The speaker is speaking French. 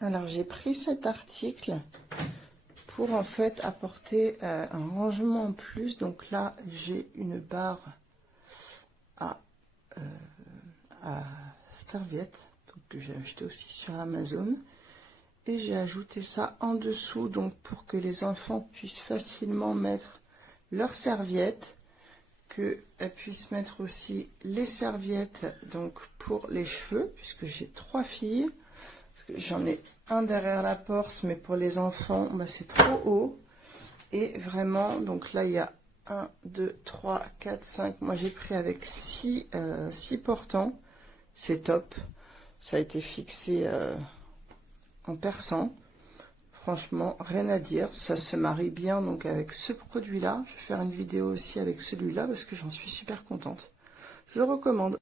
Alors j'ai pris cet article pour en fait apporter un rangement en plus. Donc là j'ai une barre à serviettes, donc que j'ai acheté aussi sur Amazon, et j'ai ajouté ça en dessous, donc pour que les enfants puissent facilement mettre leurs serviettes, qu'elles puissent mettre aussi les serviettes donc pour les cheveux, puisque j'ai 3 filles, parce que j'en ai un derrière la porte, mais pour les enfants bah, c'est trop haut. Et vraiment, donc là il y a 1, 2, 3, 4, 5, moi j'ai pris avec 6 portants. C'est top, ça a été fixé en perçant. Franchement, rien à dire, ça se marie bien donc avec ce produit-là. Je vais faire une vidéo aussi avec celui-là parce que j'en suis super contente. Je recommande.